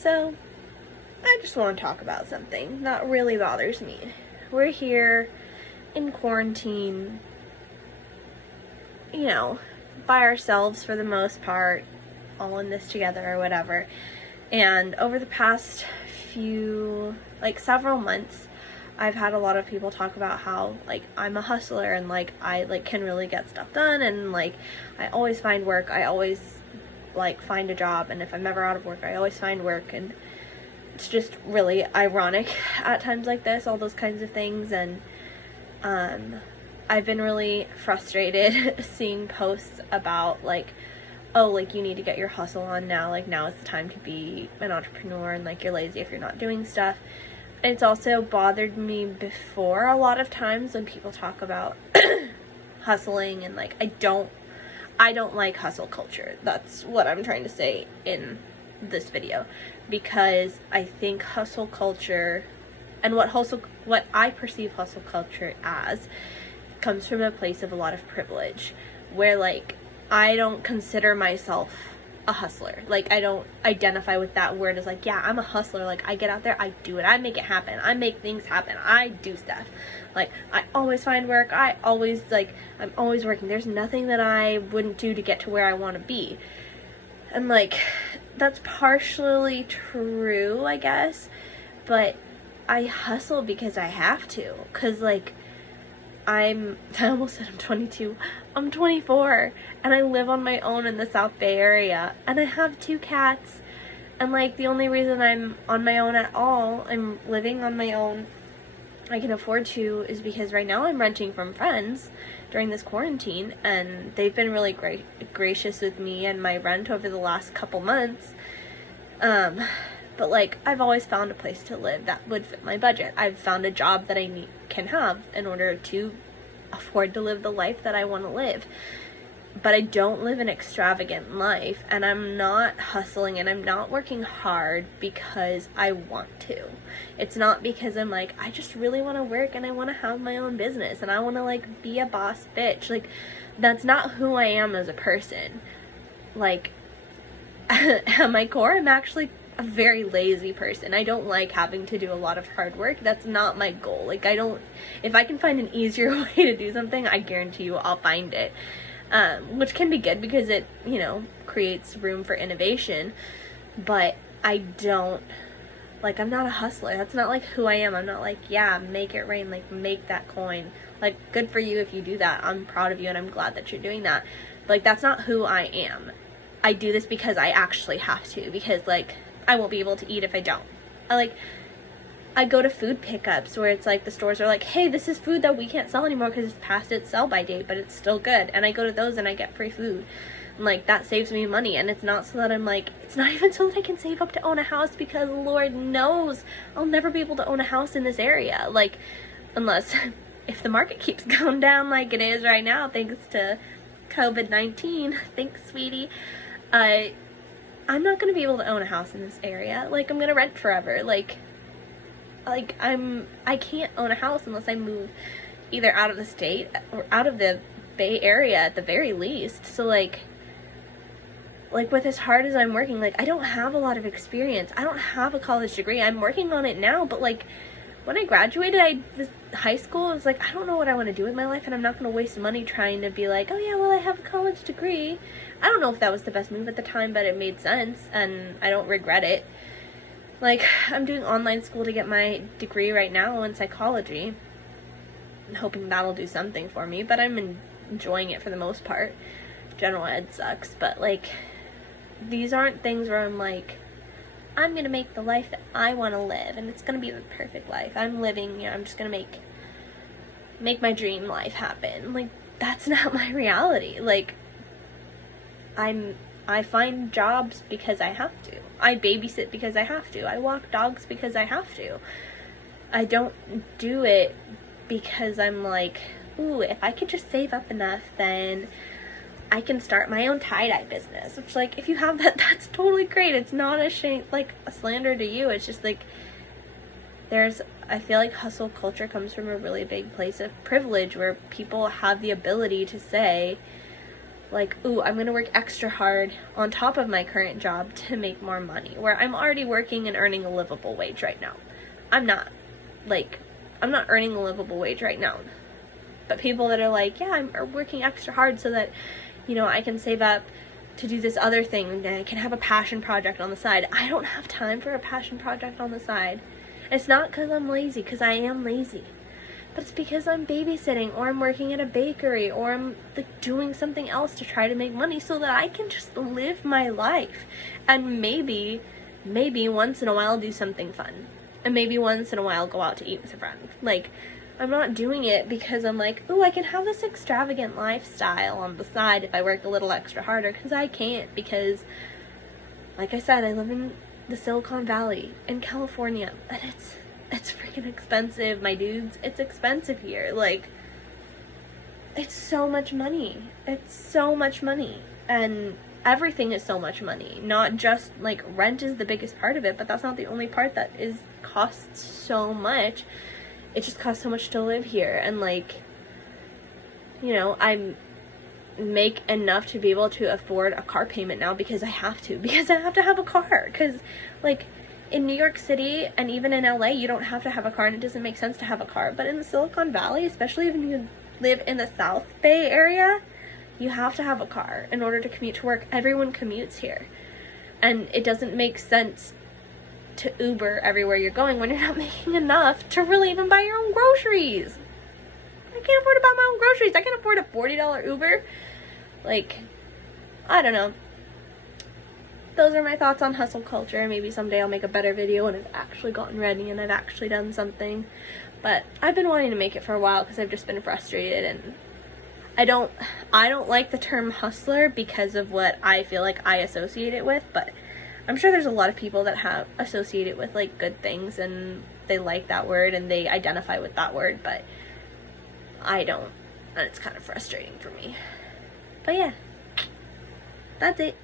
So, I just want to talk about something that really bothers me. We're here in quarantine, you know, by ourselves for the most part, all in this together or whatever. And over the past several months, I've had a lot of people talk about how, like, I'm a hustler and, like, I, like, can really get stuff done and, like, I always find work. I always, like, find a job, and if I'm ever out of work, I always find work, and it's just really ironic at times like this, all those kinds of things. And I've been really frustrated seeing posts about, like, oh, like, you need to get your hustle on now, like, now is the time to be an entrepreneur, and, like, you're lazy if you're not doing stuff. It's also bothered me before a lot of times when people talk about hustling, and, like, I don't like hustle culture. That's what I'm trying to say in this video, because I think hustle culture and what I perceive hustle culture as comes from a place of a lot of privilege, where, like, I don't consider myself a hustler. Like, I don't identify with that word as, like, yeah, I'm a hustler. Like, I get out there, I do it, I make it happen, I make things happen, I do stuff. Like, I always find work, I'm always working. There's nothing that I wouldn't do to get to where I want to be. And, like, that's partially true, I guess, but I hustle because I have to, because, like, I almost said I'm 22. I'm 24, and I live on my own in the South Bay area, and I have 2 cats, and, like, the only reason I'm on my own at all, I'm living on my own, I can afford to, is because right now I'm renting from friends during this quarantine, and they've been really gracious with me and my rent over the last couple months. But, like, I've always found a place to live that would fit my budget. I've found a job that I can have in order to afford to live the life that I want to live. But I don't live an extravagant life, and I'm not hustling and I'm not working hard because I want to. It's not because I'm like, I just really want to work and I want to have my own business and I want to, like, be a boss bitch. Like, that's not who I am as a person. Like, at my core, I'm actually a very lazy person. I don't like having to do a lot of hard work. That's not my goal. Like, if I can find an easier way to do something, I guarantee you I'll find it. Which can be good because it, you know, creates room for innovation. But I'm not a hustler. That's not, like, who I am. I'm not like, yeah, make it rain, like, make that coin. Like, good for you if you do that. I'm proud of you and I'm glad that you're doing that. But, like, that's not who I am. I do this because I actually have to, because, like, I won't be able to eat if I don't. I go to food pickups where it's like the stores are like, hey, this is food that we can't sell anymore because it's past its sell-by date, but it's still good. And I go to those and I get free food. And, like, that saves me money. And it's not so that I'm like, it's not even so that I can save up to own a house, because Lord knows I'll never be able to own a house in this area. Like, unless if the market keeps going down like it is right now, thanks to COVID-19. Thanks, sweetie. I'm not going to be able to own a house in this area. Like, I'm going to rent forever. Like I can't own a house unless I move either out of the state or out of the Bay Area at the very least. So, like with as hard as I'm working, like, I don't have a lot of experience. I don't have a college degree. I'm working on it now, but, like, when I graduated, high school, I was like, I don't know what I want to do with my life, and I'm not going to waste money trying to be like, oh yeah, well, I have a college degree. I don't know if that was the best move at the time, but it made sense, and I don't regret it. Like, I'm doing online school to get my degree right now in psychology. I'm hoping that'll do something for me, but I'm enjoying it for the most part. General ed sucks, but, like, these aren't things where I'm like, I'm gonna make the life that I want to live, and it's gonna be the perfect life. I'm living, I'm just gonna make my dream life happen. Like, that's not my reality. Like, I find jobs because I have to. I babysit because I have to. I walk dogs because I have to. I don't do it because I'm like, ooh, if I could just save up enough, then I can start my own tie-dye business. Which, like, if you have that, that's totally great. It's not a shame, like, a slander to you. It's just, like, I feel like hustle culture comes from a really big place of privilege where people have the ability to say, like, ooh, I'm gonna work extra hard on top of my current job to make more money, where I'm already working and earning a livable wage right now. I'm not earning a livable wage right now. But people that are like, yeah, I'm working extra hard so that, you know, I can save up to do this other thing and I can have a passion project on the side. I don't have time for a passion project on the side. It's not because I'm lazy, because I am lazy. But it's because I'm babysitting, or I'm working at a bakery, or I'm like doing something else to try to make money so that I can just live my life. And maybe once in a while do something fun. And maybe once in a while go out to eat with a friend. Like, I'm not doing it because I'm like, ooh, I can have this extravagant lifestyle on the side if I work a little extra harder, because I can't, because, like I said, I live in the Silicon Valley in California, and it's freaking expensive, my dudes. It's expensive here. Like, it's so much money. It's so much money. And everything is so much money. Not just, like, rent is the biggest part of it, but that's not the only part that costs so much. It just costs so much to live here. And, like, you know, I make enough to be able to afford a car payment now because I have to have a car. Because, like, in New York City and even in LA, you don't have to have a car, and it doesn't make sense to have a car. But in the Silicon Valley, especially if you live in the South Bay area, you have to have a car in order to commute to work. Everyone commutes here. And it doesn't make sense to Uber everywhere you're going when you're not making enough to really even buy your own groceries. I can't afford to buy my own groceries. I can't afford a $40 Uber. Like, I don't know. Those are my thoughts on hustle culture. Maybe someday I'll make a better video when I've actually gotten ready and I've actually done something. But I've been wanting to make it for a while because I've just been frustrated, and I don't like the term hustler because of what I feel like I associate it with, but I'm sure there's a lot of people that have associated with, like, good things, and they like that word and they identify with that word, but I don't, and it's kind of frustrating for me. But yeah, that's it.